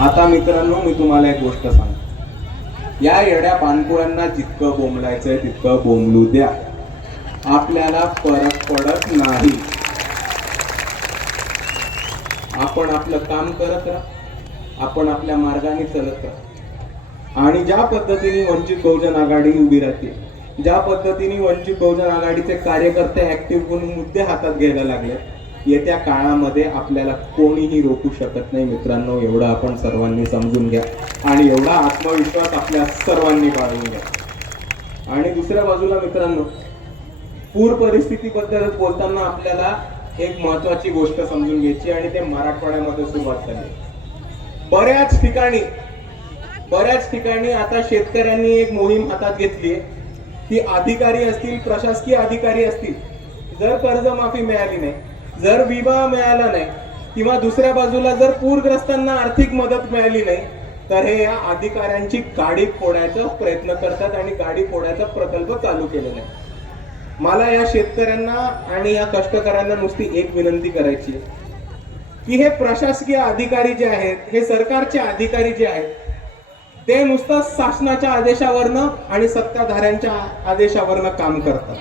आता मित्रांनो मी तुम्हाला एक गोष्ट सांगतो. या येड्या पानपुळ्यांना जितकं बोंबलायचंय तितकं बोंबलू द्या. आपल्याला फरक पडत नाही. आपण आपलं काम करत राहा. आपण आपल्या मार्गाने चलत राहा. आणि ज्या पद्धतीने वंचित बहुजन आघाडी उभी राहते ज्या पद्धतीने वंचित बहुजन आघाडीचे कार्यकर्ते ऍक्टिव्ह करून मुद्दे हातात घ्यायला लागले येत्या काळामध्ये आपल्याला कोणीही रोखू शकत नाही मित्रांनो एवढं आपण सर्वांनी समजून घ्या. आणि एवढा आत्मविश्वास आपल्या सर्वांनी बाळगून घ्या. आणि दुसऱ्या बाजूला मित्रांनो पूर परिस्थितीबद्दल बोलताना आपल्याला एक महत्वाची गोष्ट समजून घ्यायची आणि ते मराठवाड्यामध्ये सुरुवात झाली. बऱ्याच ठिकाणी बऱ्याच ठिकाणी आता शेतकऱ्यांनी एक मोहीम हातात घेतली ती अधिकारी असतील प्रशासकीय अधिकारी असतील जर कर्जमाफी मिळाली नाही जर विमा मिळाला नाही किंवा दुसऱ्या बाजूला जर पूरग्रस्तांना आर्थिक मदत मिळाली नाही तर हे या अधिकाऱ्यांची गाडी फोडायचा प्रयत्न करतात आणि गाडी फोडायचा प्रकल्प चालू केलेला आहे. मला या शेतकऱ्यांना आणि या कष्टकऱ्यांना नुसती एक विनंती करायची आहे की हे प्रशासकीय अधिकारी जे आहेत हे सरकारचे अधिकारी जे आहेत ते नुसतं शासनाच्या आदेशावरनं आणि सत्ताधाऱ्यांच्या आदेशावरनं काम करतात.